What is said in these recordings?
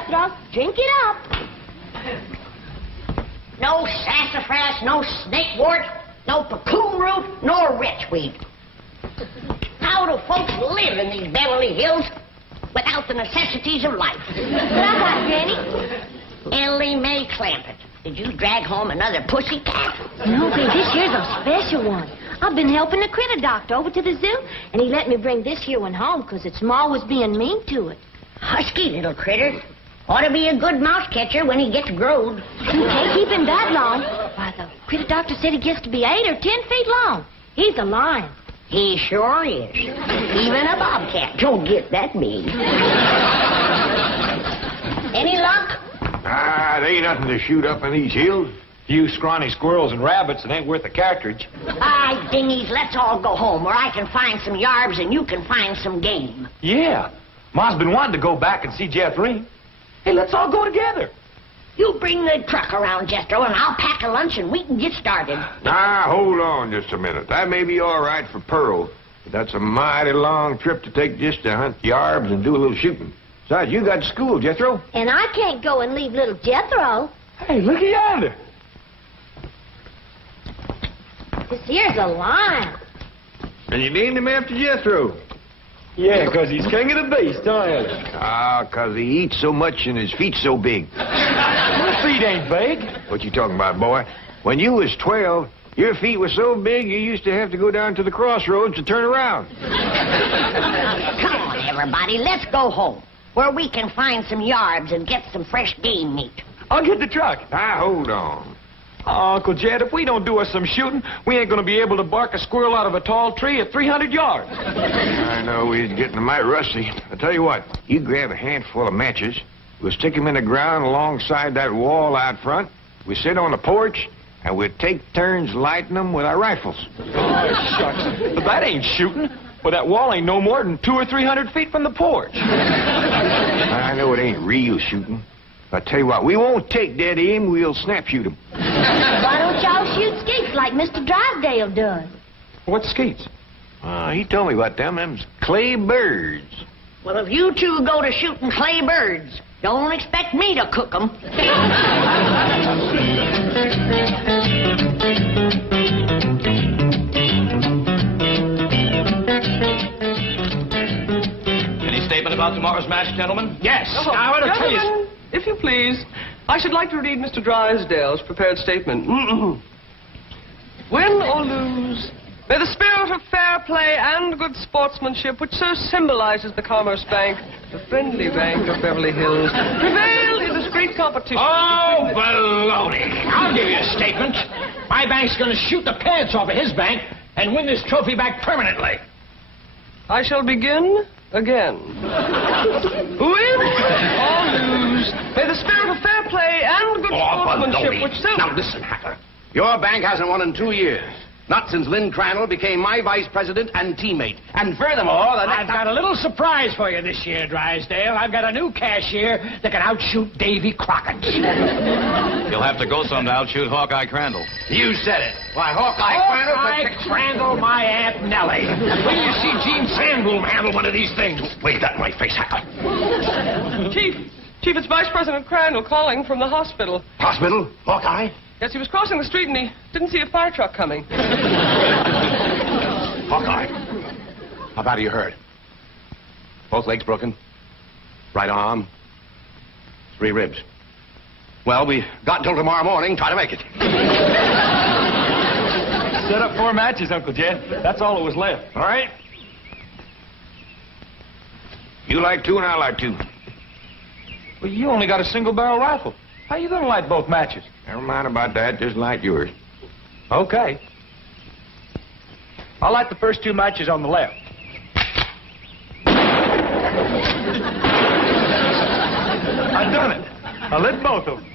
Jethro. Drink it up. No sassafras, no snakewort, no cocoon root, nor wretchweed. How do folks live in these Beverly Hills without the necessities of life? What I got, Granny? Ellie Mae Clampett, did you drag home another pussy cat? No, babe, this here's a special one. I've been helping the critter doctor over to the zoo, and he let me bring this here one home because its ma was being mean to it. Husky little critter. Ought to be a good mouse catcher when he gets growed. You can't keep him that long. Why, the critter doctor said he gets to be 8 or 10 feet long. He's a lion. He sure is. Even a bobcat don't get that big. Any luck? There ain't nothing to shoot up in these hills. Few scrawny squirrels and rabbits that ain't worth a cartridge. Aye, dingies, let's all go home where I can find some yarbs and you can find some game. Yeah. Ma's been wanting to go back and see Jeffrey. Hey, let's all go together. You bring the truck around, Jethro, and I'll pack a lunch and we can get started. Hold on just a minute. That may be all right for Pearl, but that's a mighty long trip to take just to hunt yarbs and do a little shooting. Besides, you got school, Jethro. And I can't go and leave little Jethro. Hey, look yonder. This here's a lion. And you named him after Jethro. Yeah, 'cause he's king of the beast, don't you? 'Cause he eats so much and his feet's so big. My feet ain't big. What you talking about, boy? When you was 12, your feet were so big you used to have to go down to the crossroads to turn around. Come on, everybody, let's go home where we can find some yarbs and get some fresh game meat. I'll get the truck. Hold on. Oh, Uncle Jed, if we don't do us some shooting, we ain't gonna be able to bark a squirrel out of a tall tree at 300 yards. I know we're getting mighty rusty. I tell you what, you grab a handful of matches, we'll stick them in the ground alongside that wall out front, we sit on the porch, and we'll take turns lighting them with our rifles. Oh, shucks. But that ain't shooting. Well, that wall ain't no more than 200 or 300 feet from the porch. I know it ain't real shooting. I tell you what, we won't take dead aim, we'll snap shoot them. Why don't y'all shoot skeets like Mr. Drysdale does? What's skeets? He told me about them. Them's clay birds. Well, if you two go to shooting clay birds, don't expect me to cook them. Any statement about tomorrow's match, gentlemen? Yes. Oh, I want to tell you. Gentlemen, if you please, I should like to read Mr. Drysdale's prepared statement. Win or lose, may the spirit of fair play and good sportsmanship, which so symbolizes the Commerce Bank, the friendly bank of Beverly Hills, prevail in this great competition. Oh, baloney. I'll give you a statement. My bank's going to shoot the pants off of his bank and win this trophy back permanently. I shall begin again. Win or lose, may the spirit of fair play and good sportsmanship, baloney. which so... Now, listen, Hacker. Your bank hasn't won in 2 years. Not since Lynn Crandall became my vice president and teammate. And furthermore, I've got a little surprise for you this year, Drysdale. I've got a new cashier that can outshoot Davy Crockett. You'll have to go some to outshoot Hawkeye Crandall. You said it. Why, Hawkeye Crandall, my Aunt Nellie. When you see Gene Sandbloom handle one of these things. Wave that in my face, Hacker. Chief, it's Vice President Crandall calling from the hospital. Hospital? Hawkeye? Yes, he was crossing the street and he didn't see a fire truck coming. Hawkeye, how bad are you hurt? Both legs broken? Right arm? 3 ribs. Well, we got until tomorrow morning. Try to make it. Set up 4 matches, Uncle Jed. That's all that was left. All right? You like 2 and I like 2. Well, you only got a single-barrel rifle. How you gonna light both matches? Never mind about that. Just light yours. Okay. I'll light the first 2 matches on the left. I've done it. I lit both of them.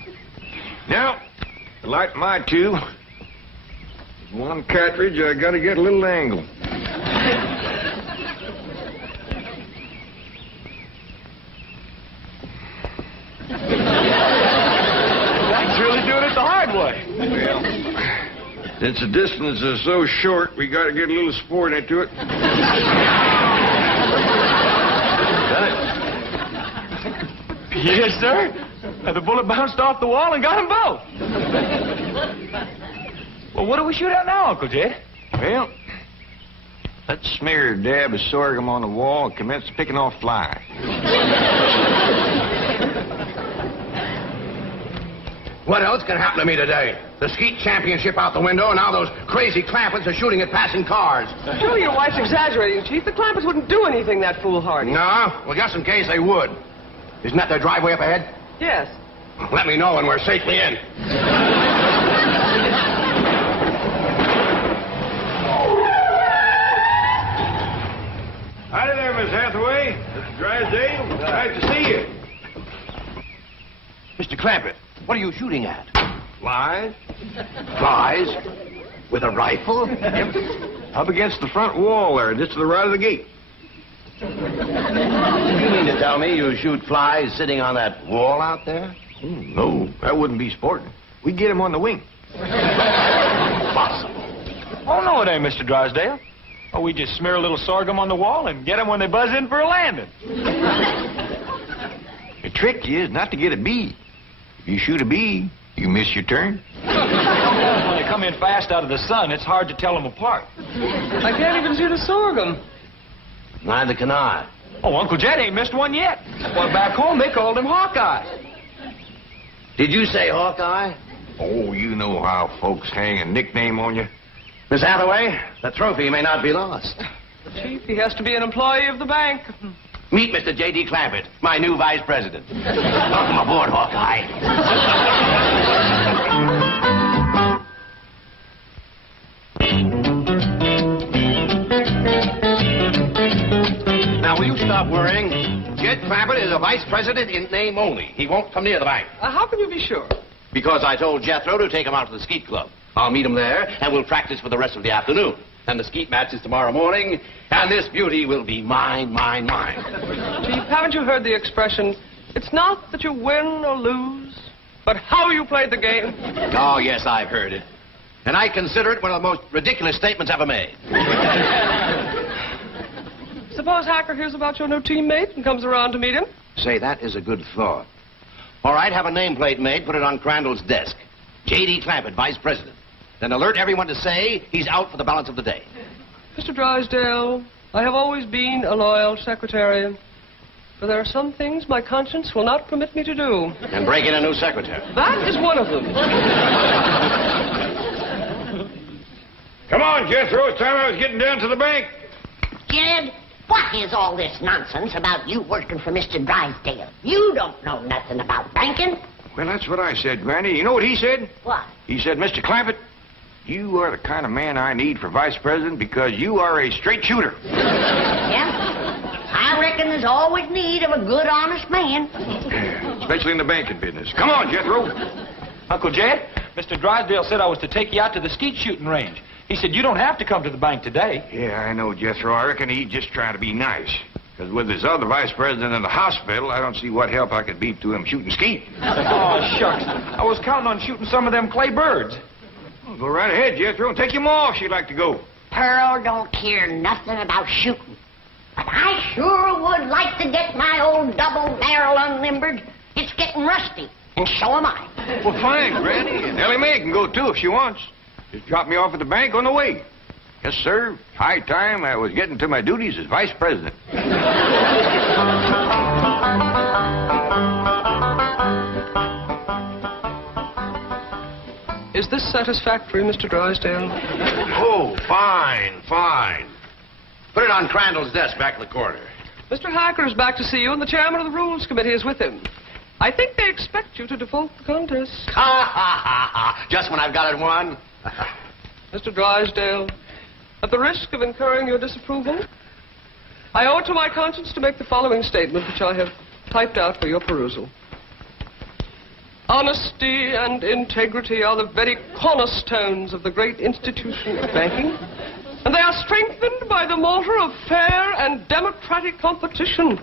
Now, to light my 2, 1 cartridge, I gotta get a little angle. The hard way. Well, since the distance is so short, we got to get a little sport into it. Yes, sir. The bullet bounced off the wall and got them both. Well, what do we shoot at now, Uncle Jed? Well, let's smear a dab of sorghum on the wall and commence picking off flies. What else can happen to me today? The skeet championship out the window, and now those crazy Clampets are shooting at passing cars. Surely your wife's exaggerating, Chief. The Clampets wouldn't do anything that foolhardy. No? Well, just in case they would. Isn't that their driveway up ahead? Yes. Let me know when we're safely in. Howdy there, Miss Hathaway. Mr. Drysdale. Nice to see you. Mr. Clampett, what are you shooting at? Flies? Flies? With a rifle? Yep. Up against the front wall there, just to the right of the gate. You mean to tell me you shoot flies sitting on that wall out there? No, that wouldn't be sporting. We get him on the wing. Impossible. Oh, no, it ain't, Mr. Drysdale. Oh, we just smear a little sorghum on the wall and get them when they buzz in for a landing. The trick is not to get a bee. If you shoot a bee, you miss your turn. When they come in fast out of the sun, it's hard to tell them apart. I can't even see the sorghum. Neither can I. Oh, Uncle Jed ain't missed one yet. Well, back home, they called him Hawkeye. Did you say Hawkeye? Oh, you know how folks hang a nickname on you. Miss Hathaway, the trophy may not be lost. Chief, he has to be an employee of the bank. Meet Mr. J.D. Clampett, my new vice president. Welcome aboard, Hawkeye. Now, will you stop worrying? Jed Clampett is a vice president in name only. He won't come near the bank. How can you be sure? Because I told Jethro to take him out to the skeet club. I'll meet him there, and we'll practice for the rest of the afternoon. And the skeet match is tomorrow morning, and this beauty will be mine, mine, mine. Chief, haven't you heard the expression, it's not that you win or lose, but how you played the game? Oh, yes, I've heard it. And I consider it one of the most ridiculous statements ever made. Suppose Hacker hears about your new teammate and comes around to meet him? Say, that is a good thought. All right, have a nameplate made, put it on Crandall's desk. J.D. Clampett, vice president. Then alert everyone to say he's out for the balance of the day. Mr. Drysdale, I have always been a loyal secretary, but there are some things my conscience will not permit me to do. And break in a new secretary. That is one of them. Come on, Jethro. It's time I was getting down to the bank. Jed, what is all this nonsense about you working for Mr. Drysdale? You don't know nothing about banking. Well, that's what I said, Granny. You know what he said? What? He said, Mr. Clampett, you are the kind of man I need for vice president because you are a straight shooter. Yeah? I reckon there's always need of a good, honest man. Especially in the banking business. Come on, Jethro. Uncle Jed, Mr. Drysdale said I was to take you out to the skeet shooting range. He said you don't have to come to the bank today. Yeah, I know, Jethro. I reckon he's just trying to be nice. Because with this other vice president in the hospital, I don't see what help I could be to him shooting skeet. Oh, shucks. I was counting on shooting some of them clay birds. Well, go right ahead, Jethro, and take him off if you'd like to go. Pearl don't care nothing about shooting. But I sure would like to get my old double barrel unlimbered. It's getting rusty, and so am I. Well, fine, Granny. And Ellie Mae can go, too, if she wants. Just drop me off at the bank on the way. Yes, sir. High time I was getting to my duties as vice president. Is this satisfactory, Mr. Drysdale? Oh, fine, fine. Put it on Crandall's desk back in the corner. Mr. Hacker is back to see you, and the chairman of the Rules Committee is with him. I think they expect you to default the contest. Ha, ha, ha, ha. Just when I've got it won. Mr. Drysdale, at the risk of incurring your disapproval, I owe it to my conscience to make the following statement, which I have typed out for your perusal. Honesty and integrity are the very cornerstones of the great institution of banking, and they are strengthened by the mortar of fair and democratic competition.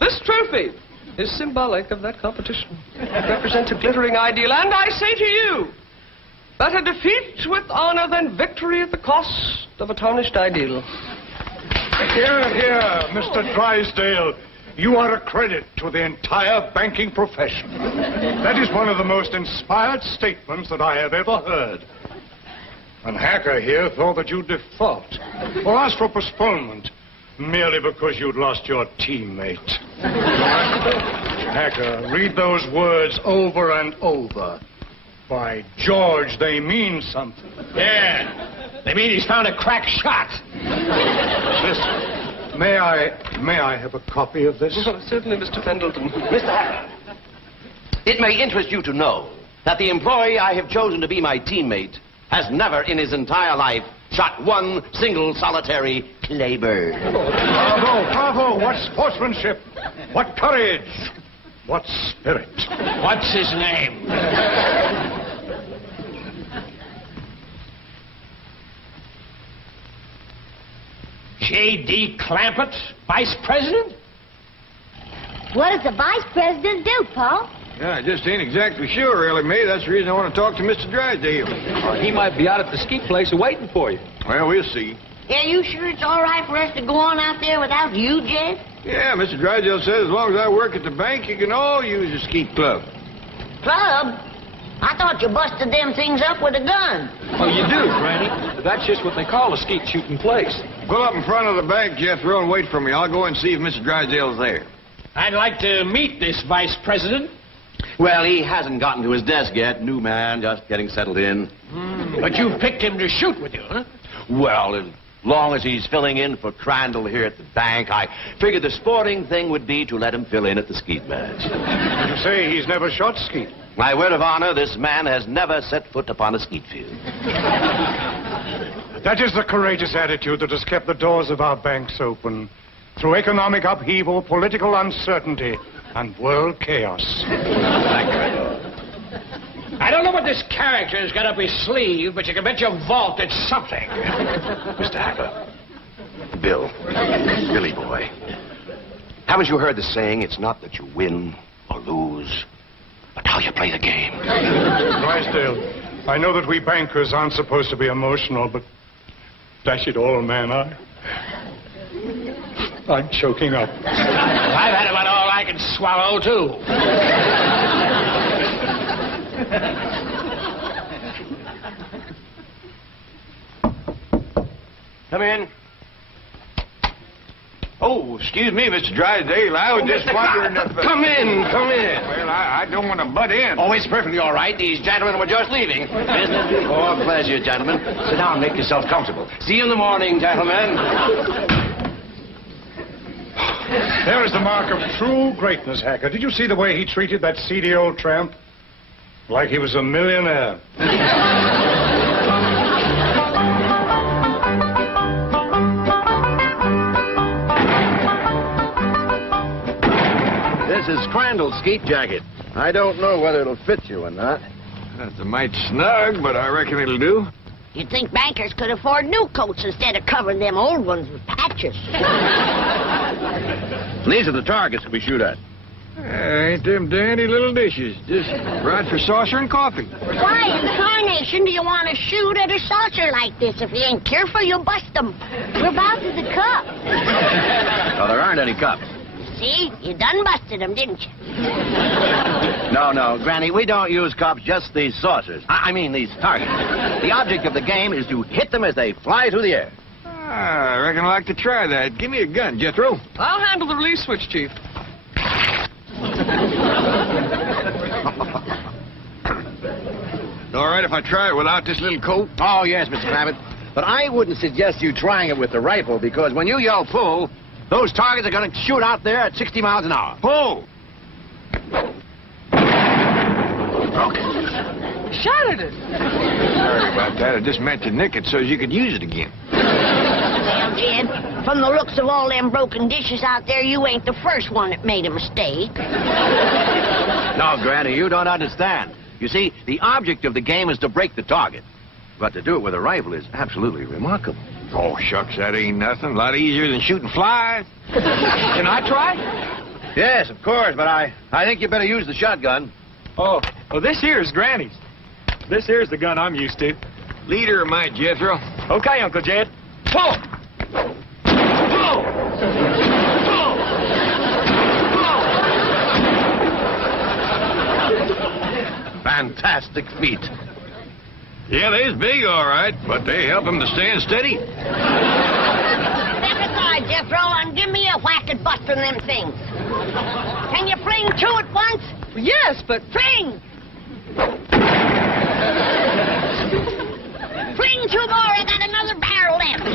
This trophy is symbolic of that competition. It represents a glittering ideal, and I say to you, better defeat with honor than victory at the cost of a tarnished ideal. Here, Mr. Drysdale. You are a credit to the entire banking profession. That is one of the most inspired statements that I have ever heard. And Hacker here thought that you'd default or ask for postponement merely because you'd lost your teammate. Hacker, read those words over and over. By George, they mean something. Yeah. They mean he's found a crack shot. Listen, may I have a copy of this? Oh, certainly, Mr. Pendleton. Mr. Hacker, it may interest you to know that the employee I have chosen to be my teammate has never in his entire life shot one single solitary claybird. Bravo, bravo. What sportsmanship. What courage. What spirit. What's his name? J.D. Clampett, Vice President? What does the vice president do, Paul? Yeah, I just ain't exactly sure, really, May. That's the reason I want to talk to Mr. Drysdale. He might be out at the ski place waiting for you. Well, we'll see. Yeah, you sure it's all right for us to go on out there without you, Jed? Yeah, Mr. Drysdale says as long as I work at the bank, you can all use the skeet club. Club? I thought you busted them things up with a gun. Oh, you do, Granny. That's just what they call a skeet shooting place. Pull up in front of the bank, Jethro, and wait for me. I'll go and see if Mr. Drysdale's there. I'd like to meet this Vice President. Well, he hasn't gotten to his desk yet. New man, just getting settled in. But you've picked him to shoot with you, huh? Well, as long as he's filling in for Crandall here at the bank, I figured the sporting thing would be to let him fill in at the skeet match. You say he's never shot skeet? My word of honor, this man has never set foot upon a skeet field. That is the courageous attitude that has kept the doors of our banks open through economic upheaval, political uncertainty, and world chaos. I don't know what this character's got up his sleeve, but you can bet your vault it's something. Mr. Hacker. Bill. Billy boy. Haven't you heard the saying, it's not that you win or lose, but how you play the game? Drysdale, I know that we bankers aren't supposed to be emotional, but dash it all, man, I'm choking up. I've had about all I can swallow, too. Come in. Oh, excuse me, Mr. Drysdale. I was just wondering if... Come in, come in. Well, I don't want to butt in. Oh, it's perfectly all right. These gentlemen were just leaving. Business before pleasure, gentlemen. Sit down and make yourself comfortable. See you in the morning, gentlemen. There is the mark of true greatness, Hacker. Did you see the way he treated that seedy old tramp? Like he was a millionaire. This is Crandall's skeet jacket. I don't know whether it'll fit you or not. That's a mite snug, but I reckon it'll do. You'd think bankers could afford new coats instead of covering them old ones with patches. These are the targets we shoot at. Ain't them dandy little dishes. Just right for saucer and coffee. Why in carnation do you want to shoot at a saucer like this? If you ain't careful, you'll bust them. What about the cup? Oh, there aren't any cups. See? You done busted them, didn't you? No, Granny, we don't use cups, just these saucers. I mean these targets. The object of the game is to hit them as they fly through the air. I reckon I'd like to try that. Give me a gun, Jethro. I'll handle the release switch, Chief. All right if I try it without this little coat? Oh, yes, Mr. Clampett. But I wouldn't suggest you trying it with the rifle, because when you yell pull, those targets are going to shoot out there at 60 miles an hour. Pull! Shot at it. Sorry about that. I just meant to nick it so you could use it again. Well, Jed, from the looks of all them broken dishes out there, you ain't the first one that made a mistake. No, Granny, you don't understand. You see, the object of the game is to break the target. But to do it with a rifle is absolutely remarkable. Oh, shucks, that ain't nothing. A lot easier than shooting flies. Can I try? Yes, of course, but I think you better use the shotgun. Oh, this here's Granny's. This here's the gun I'm used to. Leader of mine, Jethro. Okay, Uncle Jed. Pull! Pull! Pull! fantastic feet. Yeah, they's big, all right, but they help them to stand steady. Step aside, Jethro, and give me a whack at busting them things. Can you fling two at once? Yes, but... Fling! Fling two more. I got another barrel left.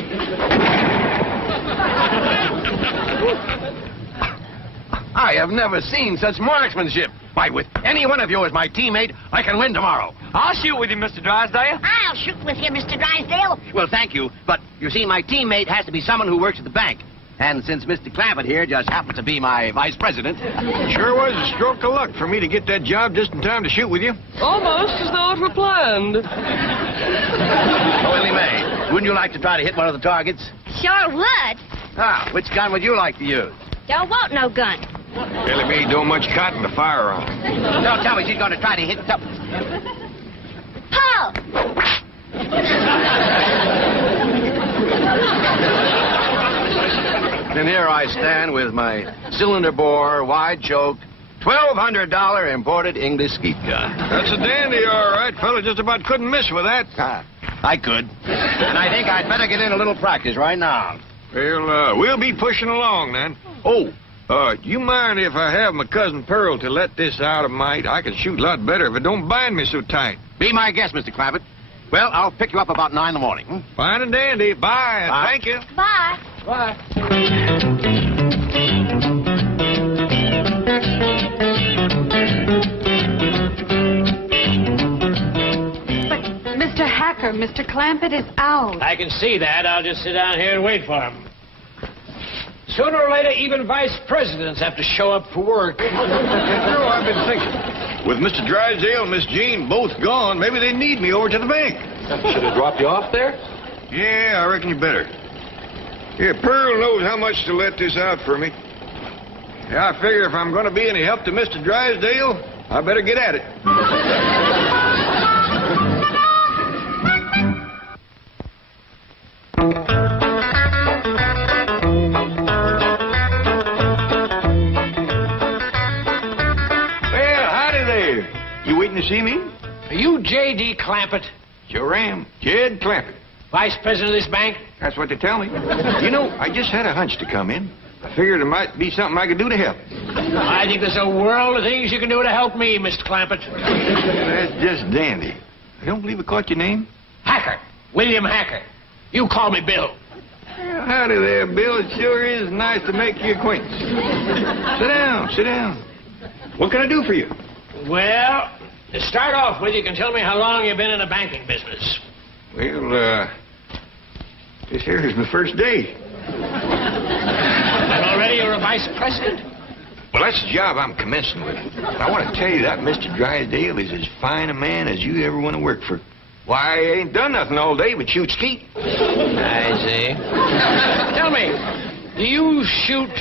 I have never seen such marksmanship. Why, with any one of you as my teammate, I can win tomorrow. I'll shoot with you, Mr. Drysdale. I'll shoot with you, Mr. Drysdale. Well, thank you, but you see, my teammate has to be someone who works at the bank. And since Mr. Clampett here just happens to be my vice president... Sure was a stroke of luck for me to get that job just in time to shoot with you. Almost as though it were planned. Oh, Willie Mae, wouldn't you like to try to hit one of the targets? Sure would. Ah, which gun would you like to use? Don't want no gun. Ellie Mae don't much cotton to fire on. Don't tell me she's going to try to hit something. Ho! And here I stand with my cylinder bore, wide choke, $1,200 imported English skeet gun. That's a dandy, all right. Fella just about couldn't miss with that. I could. And I think I'd better get in a little practice right now. Well, we'll be pushing along then. Oh, you mind if I have my cousin Pearl to let this out a mite? I can shoot a lot better if it don't bind me so tight. Be my guest, Mr. Clampett. Well, I'll pick you up about 9 in the morning. Fine and dandy. Bye. Bye. Thank you. Bye. Bye. Mr. Hacker, Mr. Clampett is out. I can see that. I'll just sit down here and wait for him. Sooner or later, even vice presidents have to show up for work. I've been thinking. With Mr. Drysdale and Miss Jean both gone, maybe they need me over to the bank. Should I drop you off there? Yeah, I reckon you better. Yeah, Pearl knows how much to let this out for me. Yeah, I figure if I'm going to be any help to Mr. Drysdale, I better get at it. Well, howdy there. You waiting to see me? Are you J.D. Clampett, Sure am. Jed Clampett. vice president of this bank? That's what they tell me. You know, I just had a hunch to come in. I figured there might be something I could do to help. I think there's a world of things you can do to help me, Mr. Clampett. That's just dandy. I don't believe I caught your name. Hacker. William Hacker. You call me Bill. Well, howdy there, Bill. It sure is nice to make your acquaintance. Sit down, sit down. What can I do for you? Well, to start off with, you can tell me how long you've been in the banking business. Well, this here is my first day. And already you're a vice president? Well, that's the job I'm commencing with. I want to tell you that Mr. Drysdale is as fine a man as you ever want to work for. Why, I ain't done nothing all day but shoot skeet. I see. Tell me, do you shoot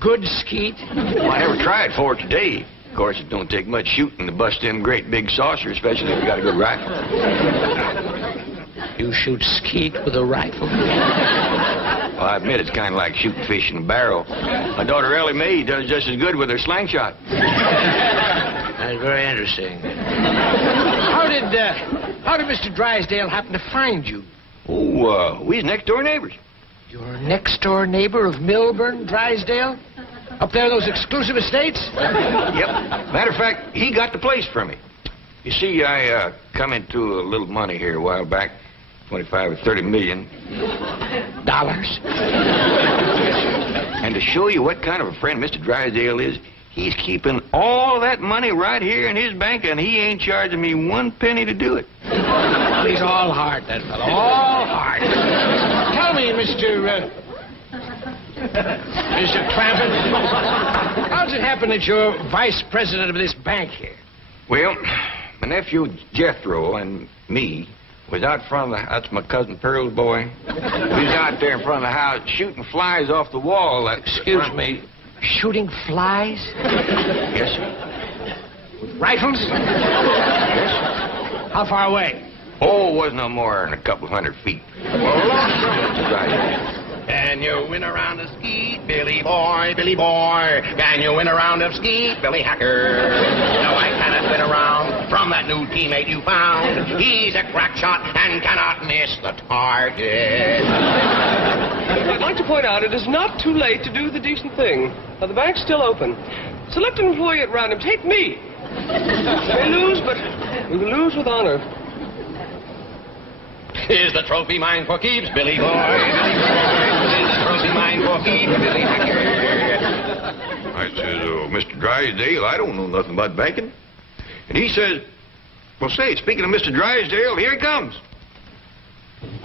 good skeet? Well, I never tried for it today. Of course, it don't take much shooting to bust them great big saucers, especially if you got a good rifle. You shoot skeet with a rifle? Well, I admit it's kind of like shooting fish in a barrel. My daughter Ellie Mae does just as good with her slingshot. That's very interesting. How did Mr. Drysdale happen to find you? Oh, we was next door neighbors. Your next-door neighbor of Milburn, Drysdale? Up there in those exclusive estates? Yep. Matter of fact, he got the place for me. You see, I come into a little money here a while back, 25 or 30 million. Dollars. And to show you what kind of a friend Mr. Drysdale is, he's keeping all that money right here in his bank, and he ain't charging me one penny to do it. Well, he's all heart, that fellow. All heart. Tell me, Mr. Clampett, how does it happen that you're vice president of this bank here? Well, my nephew Jethro and me was out front of the... That's my cousin Pearl's boy. We was out there in front of the house shooting flies off the wall. Excuse me. Shooting flies? Yes, sir. With rifles? Yes, sir. How far away? Oh, it wasn't no more than a couple 100 feet. Can you win a round of skeet, Billy boy, Billy boy? Can you win a round of skeet, Billy Hacker? No, I cannot win a round from that that new teammate you found. He's a crack shot and cannot miss the target. I'd like to point out it is not too late to do the decent thing. Now, the bank's still open. Select an employee at random. Take me. We may lose, but we will lose with honor. Is the trophy mine for keeps, Billy boy? Billy boy. Is the trophy mine for keeps, Billy Hacker? I says, Mr. Drysdale, I don't know nothing about banking. And he says, well, say, speaking of Mr. Drysdale, here he comes.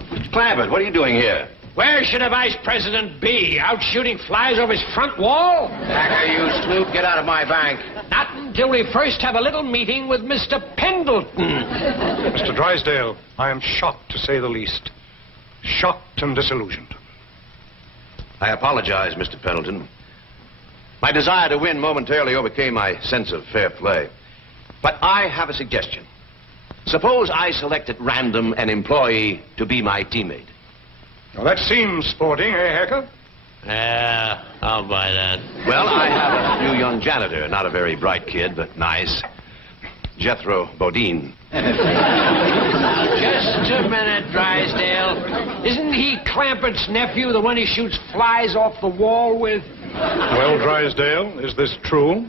Mr. Clampett, what are you doing here? Where should a vice president be? Out shooting flies off his front wall? Hacker, you snoop, get out of my bank. Not until we first have a little meeting with Mr. Pendleton. Mr. Drysdale, I am shocked, to say the least. Shocked and disillusioned. I apologize, Mr. Pendleton. My desire to win momentarily overcame my sense of fair play. But I have a suggestion. Suppose I select at random an employee to be my teammate. Now, that seems sporting, eh, Hacker? Yeah, I'll buy that. Well, I have a new young janitor. Not a very bright kid, but nice. Jethro Bodine. Just a minute, Drysdale. Isn't he Clampett's nephew, the one he shoots flies off the wall with? Well, Drysdale, is this true?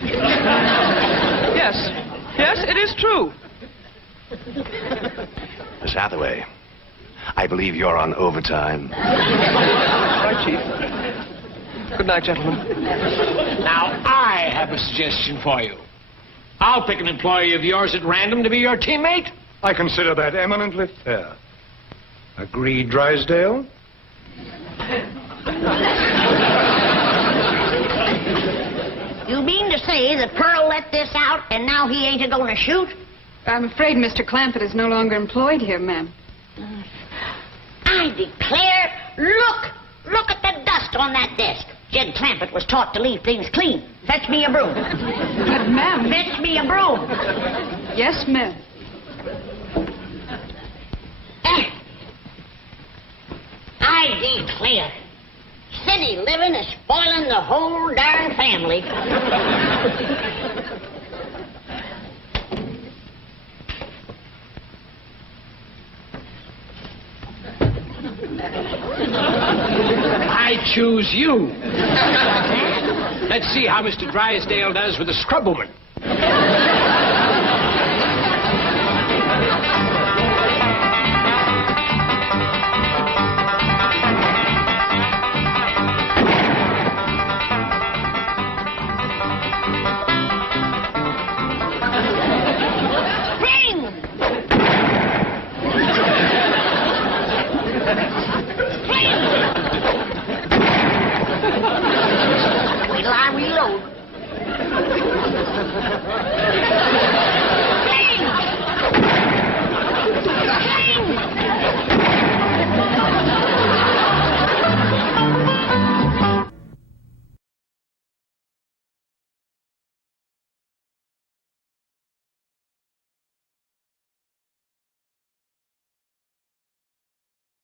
Yes. Yes, it is true. Miss Hathaway, I believe you're on overtime. Right, Chief. Good night, gentlemen. Now, I have a suggestion for you. I'll pick an employee of yours at random to be your teammate. I consider that eminently fair. Agreed, Drysdale? You mean to say that Pearl let this out and now he ain't a-going to shoot? I'm afraid Mr. Clampett is no longer employed here, ma'am. I declare, look at the dust on that desk. Jed Clampett was taught to leave things clean. Fetch me a broom. But, ma'am... Fetch me a broom. Yes, ma'am. I declare, city living is spoiling the whole darn family. I choose you. Let's see how Mr. Drysdale does with the scrubwoman.